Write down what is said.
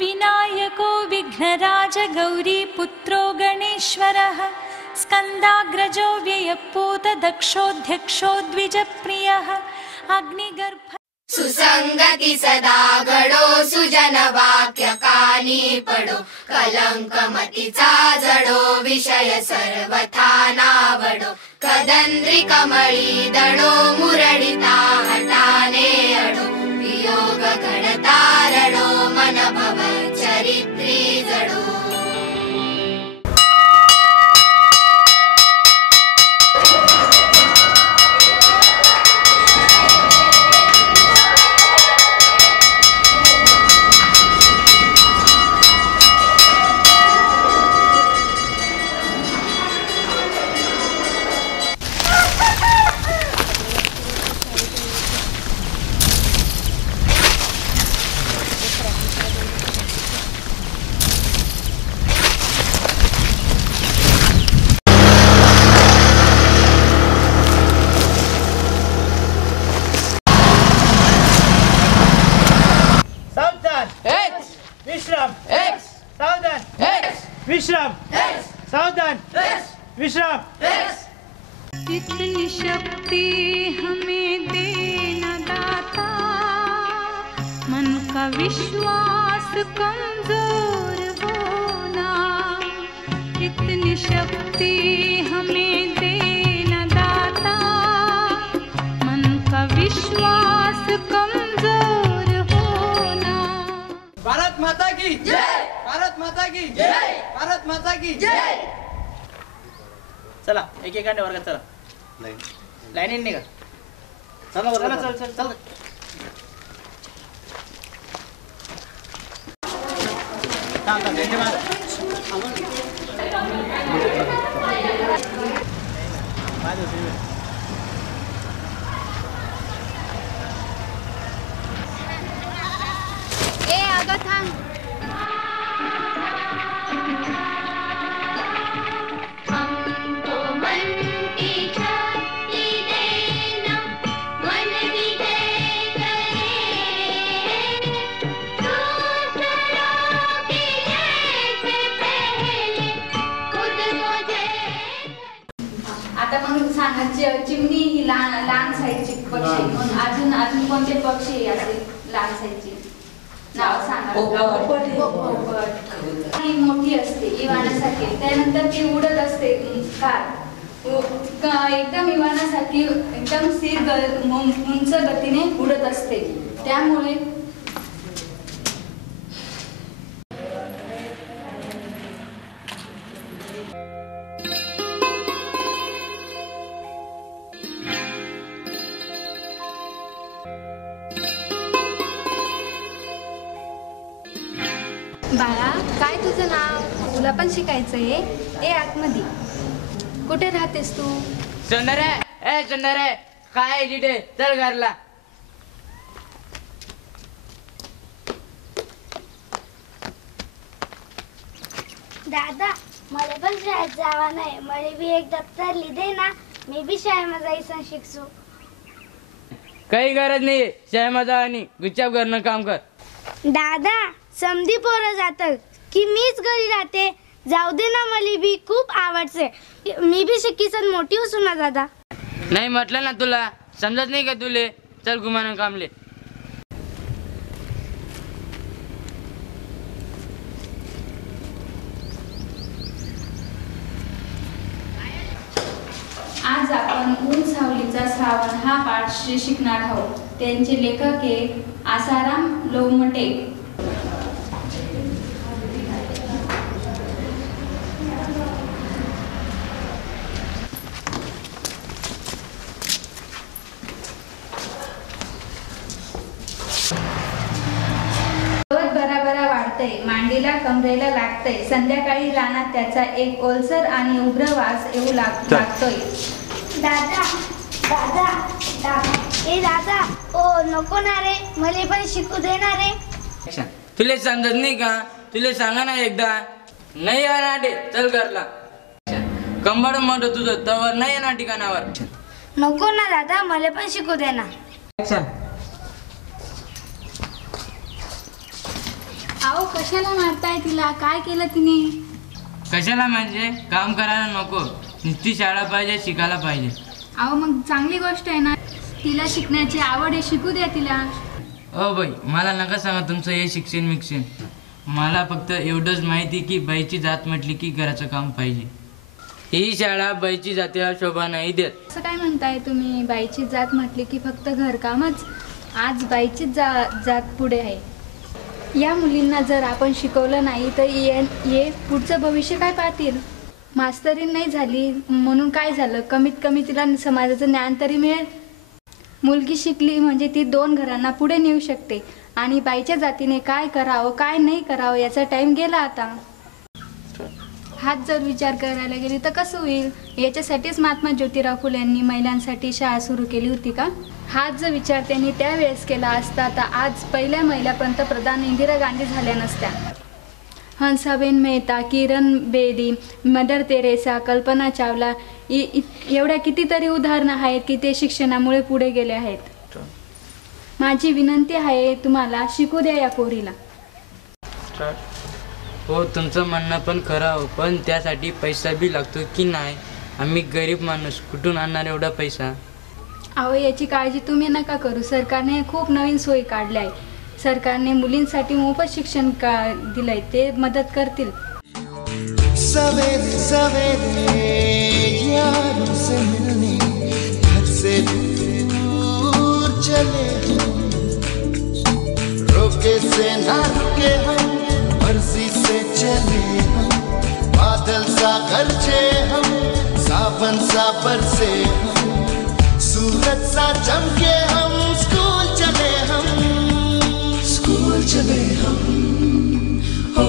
विनायको विघ्नराजगौरीपुत्रो गणेश्वरः स्कन्दाग्रजो व्ययपूतदक्षोऽध्यक्षो द्विजप्रियः अग्निगर्भ सुसंगति सदा घडो सुजनवाक्यकानी पडो कलंकमतीचा जडो विषय सर्वथा नावडो कदंद्री कमळी दडो मुरडिता हटाने अडो वियोग घडतारडो मन भव चरित्री जडो विश्राम सावधान विश्राम। इतनी शक्ति हमें देना दाता मन का विश्वास कमजोर होना इतनी शक्ति हमें देना दाता मन का विश्वास कमजोर होना। भारत माता की जय भारत माता की जय भारत माता की जय। चला एकेकाने वर्गात चला लाईन निघा चला चल चल चल चल ए अगं थांब चिमणी ही लहान साईजची पक्षी म्हणून अजून अजून कोणते पक्षी असे लहान साईजची नाव सांगा। ही मोठी असते विमानासारखी त्यानंतर ती उडत असते कार एकदम विमानासारखी एकदम स्थिर उंच गतीने उडत असते त्यामुळे बाळा काय तुझं नाव तुला पण शिकायचंय ए आतमध्ये कुठे राहतेस तू सुंदर आहे ए सुंदर आहे काय तिथे चल घरला दादा मला पण शाळेत जावा नाही मला बी एक दप्तर लिदे ना मी बी शाळेमध्ये जायचं शिकसू काही गरज नाही शाळेमध्ये आणि गुच्चाप करणं काम कर दादा समधी पोरं जातात की मीच घरी राहते जाऊ दे ना मला बी खूप आवडते मी बी शिकीसन मोठी होसू ना दादा नाही म्हटलं ना तुला समजत नाही का तुले चल गुमानं कामले आज आपण ऊन सावलीचा श्रावण हा पाठ शिकणार आहोत त्यांचे लेखक आहे आसाराम लोमटे भराभरा वाढतंय मांडीला कमरेला लागतंय संध्याकाळी रानात त्याचा एक ओलसर आणि उग्र वास येऊ लागतोय दादा दादा ए दादा ओ नको ना रे मला पण शिकू दे ना रे तुले समजत नाही का तुले सांगा ना एकदा नाही येणार चल घरला कंबड मड तुझं तवर नाही येणार ठिकाणावर नको ना दादा मला पण शिकू दे ना आओ कशाला मारताय तिला? काय केलं तिने? कशाला म्हणजे काम करायला नको, नुसती शाळा पाहिजे, शिकायला पाहिजे. अहो मग चांगली गोष्ट आहे ना, तिला शिकण्याची आवड आहे, शिकू द्या तिला. बाई मला नका सांगा तुमचं हे शिक्षण. मला फक्त एवढंच माहिती की बाईची जात म्हटली की घराचं काम पाहिजे. ही शाळा बाईची जातीला शोभा नाही देत. असं काय म्हणताय तुम्ही? बाईची जात म्हटली की फक्त घरकामच? आज बाईचीच जात पुढे आहे. या मुलींना जर आपण शिकवलं नाही तर ये पुढचं भविष्य काय पाहतील? मास्तरी नाही झाली म्हणून काय झालं, कमीत कमी तिला समाजाचं ज्ञान तरी मिळेल. मुलगी शिकली म्हणजे ती 2 घरांना पुढे नेऊ शकते. आणि बाईच्या जातीने काय करावं काय नाही करावं याचा टाईम गेला आता. हाच जर विचार करायला गेली तर कसं होईल? याच्यासाठीच महात्मा ज्योतिराव फुले यांनी महिलांसाठी शाळा सुरू केली होती का? हाच जर विचार त्यांनी त्यावेळेस केला असता तर आज पहिल्या महिला पंतप्रधान इंदिरा गांधी झाल्या नसत्या. हंसाबेन मेहता, किरण बेदी, मदर तेरेसा, कल्पना चावला एवढ्या कितीतरी उदाहरणं आहेत की ते शिक्षणामुळे पुढे गेले आहेत. माझी विनंती आहे तुम्हाला, शिकू द्या या पोरीला. हो तुमचं म्हणणं पण खरं हो, पण त्यासाठी पैसा बी लागतो की नाही? आम्ही गरीब माणूस, कुठून आणणार एवढा पैसा? अहो याची काळजी तुम्ही नका करू. सरकारने खूप नवीन सोयी काढल्या आहे. सरकारने मुलींसाठी मोफत शिक्षण दिलंय, ते मदत करतील. सवेरे सवेरे यारों से मिलने घर से दूर चले हम, रोके से ना रुके हम, मर्जी से चले हम, बादल सा गरजे हम, सावन सा बरसे हम, सूरज सा चमके हम, स्कूल चले हम, स्कूल चले हम, हो